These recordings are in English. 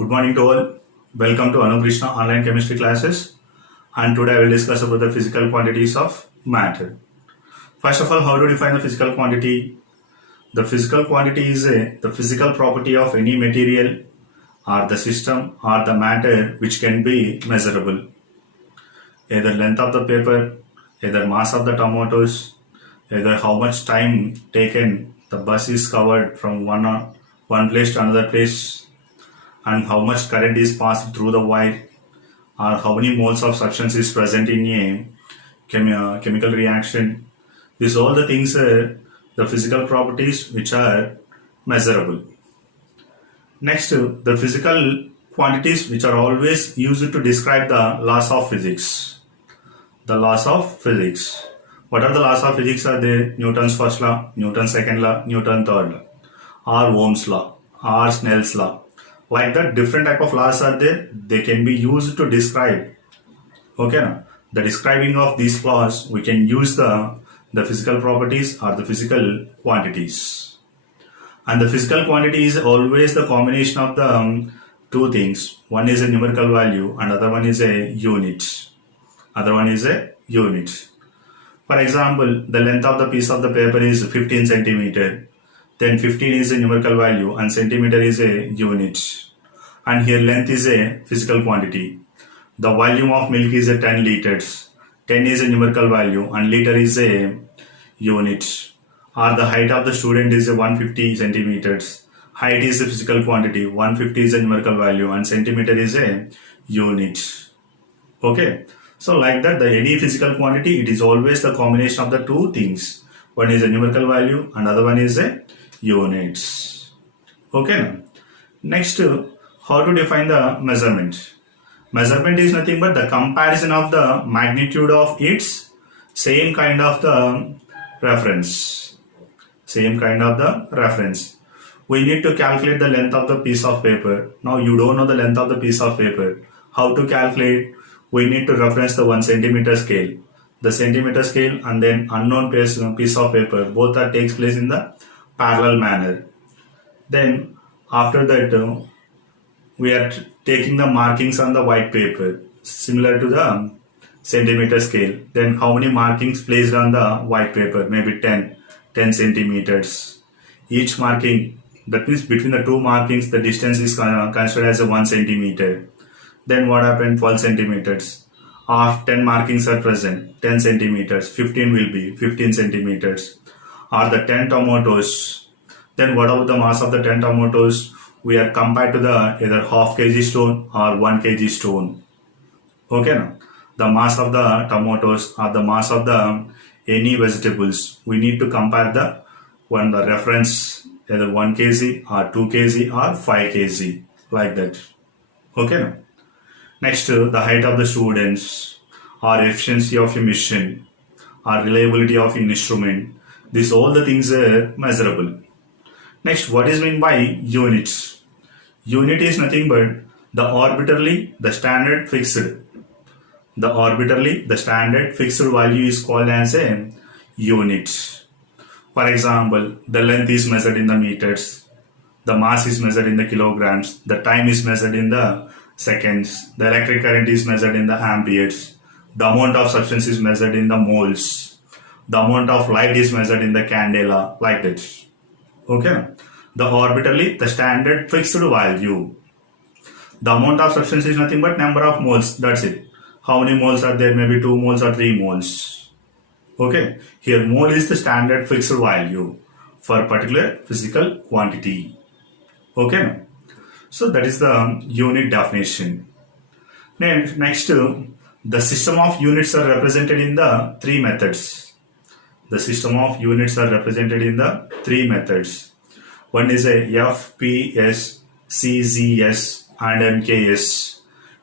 Good morning to all. Welcome to Krishna online chemistry classes. And today I will discuss about the physical quantities of matter. First of all, how to define the physical quantity? The physical quantity is the physical property of any material or the system or the matter which can be measurable. Either length of the paper, either mass of the tomatoes, either how much time taken the bus is covered from one place to another place, and how much current is passed through the wire, or how many moles of substance is present in a chemical reaction. These all the things are the physical properties which are measurable. Next, the physical quantities which are always used to describe the laws of physics. The laws of physics. What are the laws of physics? Are they Newton's first law, Newton's second law, Newton's third law, or Ohm's law, or Snell's law? Like that, different type of laws are there. They can be used to describe. Okay, now the describing of these laws, we can use the physical properties or the physical quantities. And the physical quantity is always the combination of the two things. One is a numerical value and other one is a unit. Other one is a unit. For example, the length of the piece of the paper is 15 centimeter. Then 15 is a numerical value and centimeter is a unit. And here length is a physical quantity. The volume of milk is a 10 liters. 10 is a numerical value and liter is a unit. Or the height of the student is a 150 centimeters. Height is a physical quantity. 150 is a numerical value and centimeter is a unit. Okay. So like that, any physical quantity, it is always the combination of the two things. One is a numerical value and other one is a units. Okay. Next, how to define the measurement? Measurement is nothing but the comparison of the magnitude of its same kind of the reference. Same kind of the reference. We need to calculate the length of the piece of paper. Now you don't know the length of the piece of paper. How to calculate? We need to reference the 1 centimeter scale. The centimeter scale and then unknown piece of paper, both are takes place in the parallel manner. Then after that, we are taking the markings on the white paper similar to the centimeter scale. Then how many markings placed on the white paper? Maybe 10 centimeters. Each marking, that means between the two markings, the distance is considered as a 1 centimeter. Then what happened? 12 centimeters. Of 10 markings are present, 10 centimeters, 15 will be 15 centimeters. Or the 10 tomatoes. Then what about the mass of the 10 tomatoes? We are compared to the either half kg stone or 1 kg stone. Okay, now the mass of the tomatoes or the mass of the any vegetables, we need to compare the reference either 1 kg or 2 kg or 5 kg, like that. Okay, now. Next, the height of the students, or efficiency of a mission, or reliability of an instrument. These all the things are measurable. Next, what is meant by units? Unit is nothing but the arbitrarily the standard fixed. The arbitrarily the standard fixed value is called as a unit. For example, the length is measured in the meters. The mass is measured in the kilograms. The time is measured in the seconds. The electric current is measured in the amperes. The amount of substance is measured in the moles. The amount of light is measured in the candela, like that. Okay. The arbitrarily the standard fixed value. The amount of substance is nothing but number of moles. That's it. How many moles are there? Maybe 2 moles or 3 moles. Okay. Here mole is the standard fixed value for a particular physical quantity. Okay. So that is the unit definition. Next, the system of units are represented in the 3 methods. The system of units are represented in the 3 methods. One is a F.P.S, C.G.S and M.K.S.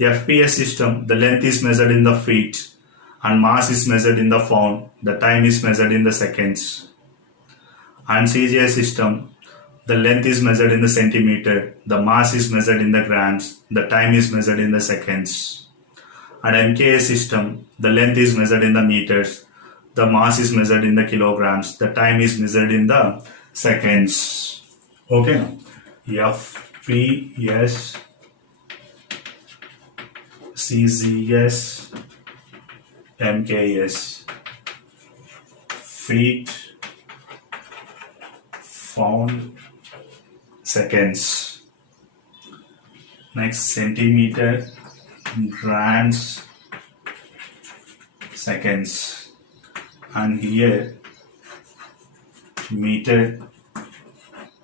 F.P.S system, the length is measured in the feet and mass is measured in the pound. The time is measured in the seconds. And C.G.S system, the length is measured in the centimeter, the mass is measured in the grams, the time is measured in the seconds. And M.K.S system, the length is measured in the meters, the mass is measured in the kilograms, the time is measured in the seconds. Okay, F.P.S C.G.S, M.K.S. Feet, pound, seconds. Next, centimeter, grams, seconds. And here, meter,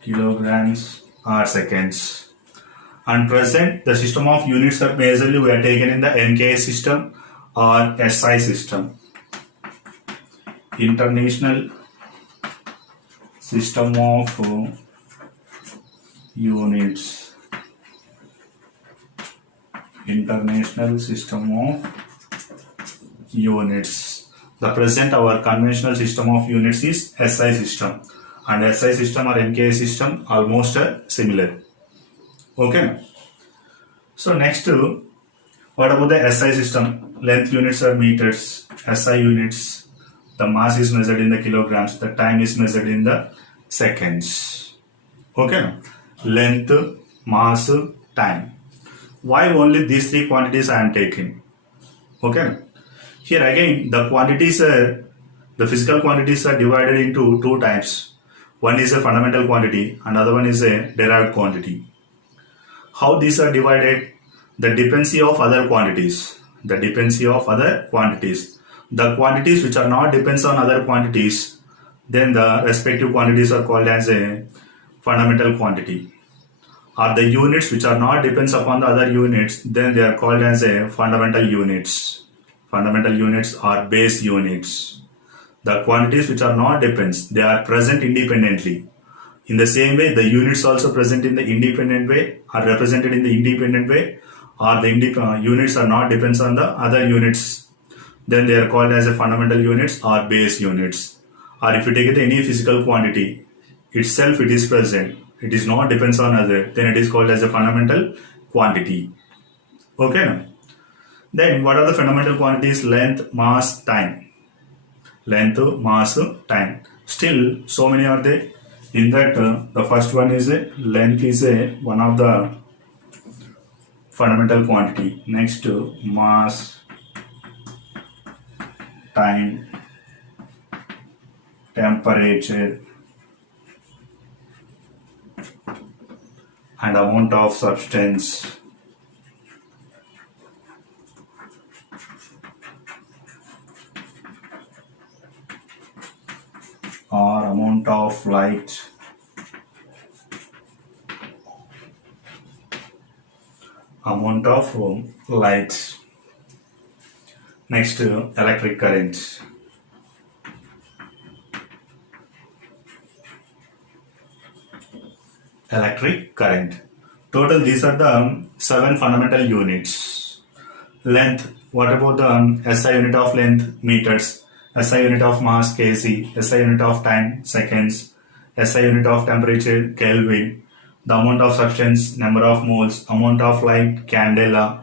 kilograms, or seconds. And present, the system of units that majorly were taken in the M.K.S system or SI system. International System of Units. International System of Units. The present our conventional system of units is SI system, and SI system or M.K.S system almost similar. Okay. So next, what about the SI system? Length units are meters. SI units, the mass is measured in the kilograms. The time is measured in the seconds. Okay. Length, mass, time. Why only these three quantities I am taking? Okay. Here again, the quantities are, the physical quantities are divided into two types. One is a fundamental quantity, another one is a derived quantity. How these are divided? The dependency of other quantities. The dependency of other quantities. The quantities which are not depends on other quantities, then the respective quantities are called as a fundamental quantity. Or the units which are not depends upon the other units, then they are called as a fundamental units. Fundamental units are base units. The quantities which are not depends, they are present independently. In the same way, the units also present in the independent way, are represented in the independent way, or the units are not depends on the other units, then they are called as a fundamental units or base units. Or if you take it any physical quantity, itself it is present, it is not depends on other, then it is called as a fundamental quantity. Okay. Then what are the fundamental quantities? Length, mass, time. Length, mass, time. Still, so many are there. In that, the first one is a length is a one of the fundamental quantity. Next, mass, time, temperature, and amount of substance. Or amount of light. Amount of light. Next, electric current. Electric current. Total, these are the 7 fundamental units. Length, what about the SI unit of length? Meters. SI unit of mass, kg. SI unit of time, seconds. SI unit of temperature, Kelvin. The amount of substance, number of moles. Amount of light, candela.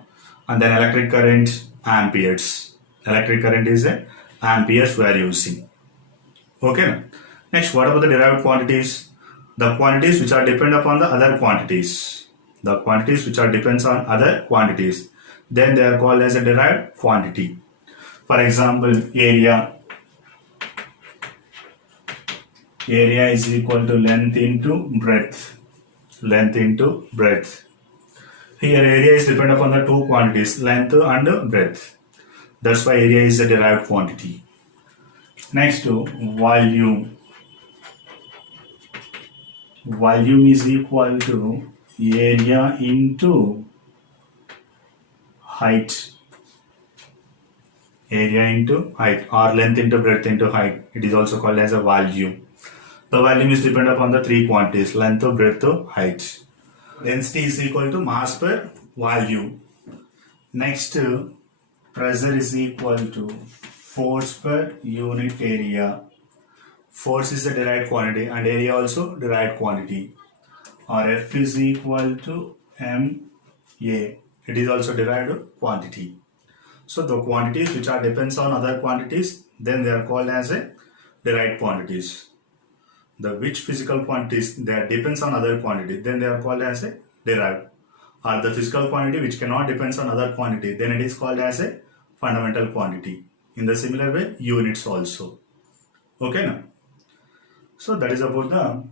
And then electric current, amperes. Electric current is a amperes we are using. Okay. Next, what about the derived quantities? The quantities which are depend upon the other quantities. The quantities which are depends on other quantities. Then they are called as a derived quantity. For example, area. Area is equal to length into breadth. Length into breadth. Here area is dependent upon the two quantities, length and breadth. That's why area is a derived quantity. Next, volume. Volume is equal to area into height. Area into height, or length into breadth into height. It is also called as a volume. The volume is dependent upon the three quantities, length, breadth, height. Density is equal to mass per volume. Next, pressure is equal to force per unit area. Force is a derived quantity and area also derived quantity. Or F is equal to M.A. It is also derived quantity. So the quantities which are depends on other quantities, then they are called as a derived quantities. The which physical quantities that depends on other quantity, then they are called as a derived. or the physical quantity which cannot depend on other quantity, then it is called as a fundamental quantity. In the similar way, units also. Okay now. So that is about the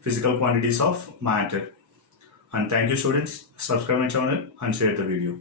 physical quantities of matter. And thank you students. Subscribe my channel and share the video.